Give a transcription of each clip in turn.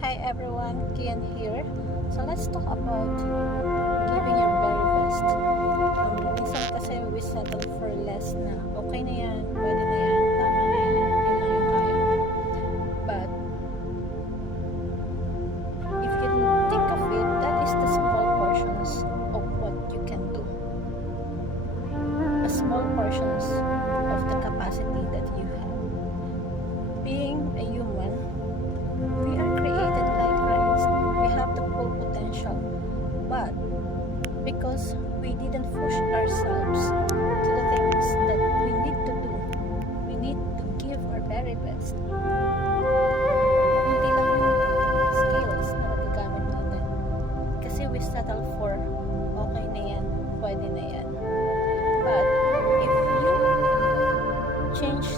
Hi everyone, Kian here. So let's talk about giving your very best. Minsan kasi we settle for less na okay na yan, pwede na yan, tama na yan, yun lang yung kaya mo. But if you think of it, that is the small portions of what you can do. A small portions of the capacity that you have. Being a human, we are created like Christ. We have the full potential. But because we didn't push ourselves to the things that we need to do, we need to give our very best. Hindi lang yung skills na nagagamit natin. Kasi we settle for, okay na yan, pwede na yan. But if you change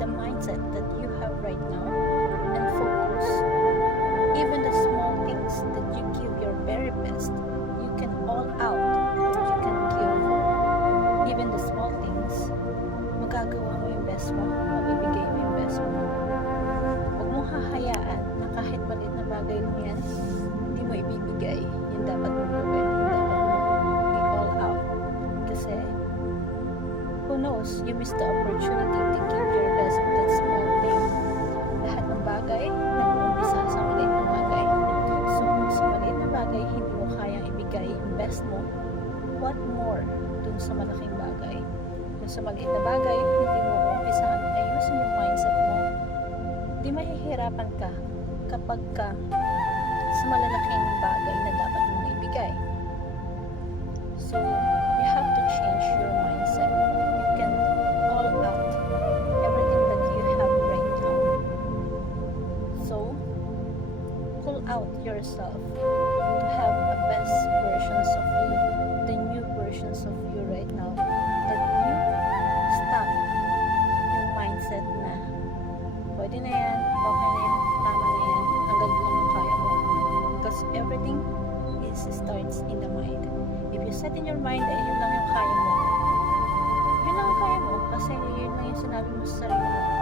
the mindset that you have right now and focus even the small things that you give your very best, you can all out what you can give. Even the small things, magagawa mo yung best mo, mabibigay mo yung best mo. Huwag mong hahayaan na kahit maliit na bagay lang yan, hindi mo ibibigay. Yung dapat mo gawin, yung dapat mo i-all out. Kasi who knows, you miss the opportunity to give your best in that small thing. Lahat ng bagay, nag-uumpisa sa maliit na bagay. So, kung sa maliit na bagay, hindi mo kayang ibigay yung best mo, what more dun sa malaking bagay? Kung sa maliit na bagay, hindi mo uumpisahan ayusin yung mindset mo, di mahihirapan ka kapag ka sa malalaking bagay na dapat mong ibigay. So, you have to change your mindset. You can all out everything that you have right now. So, pull out yourself to have a best versions of you, the new versions of you right now, that you stop yung mindset na pwede na yan, okay na yan, tama na yan, hanggang lang yung kaya mo. Because everything starts in the mind. If you set in your mind ay yun lang yung kaya mo, yun lang ang kaya mo kasi yun lang yung sinabi mo sa sarili mo.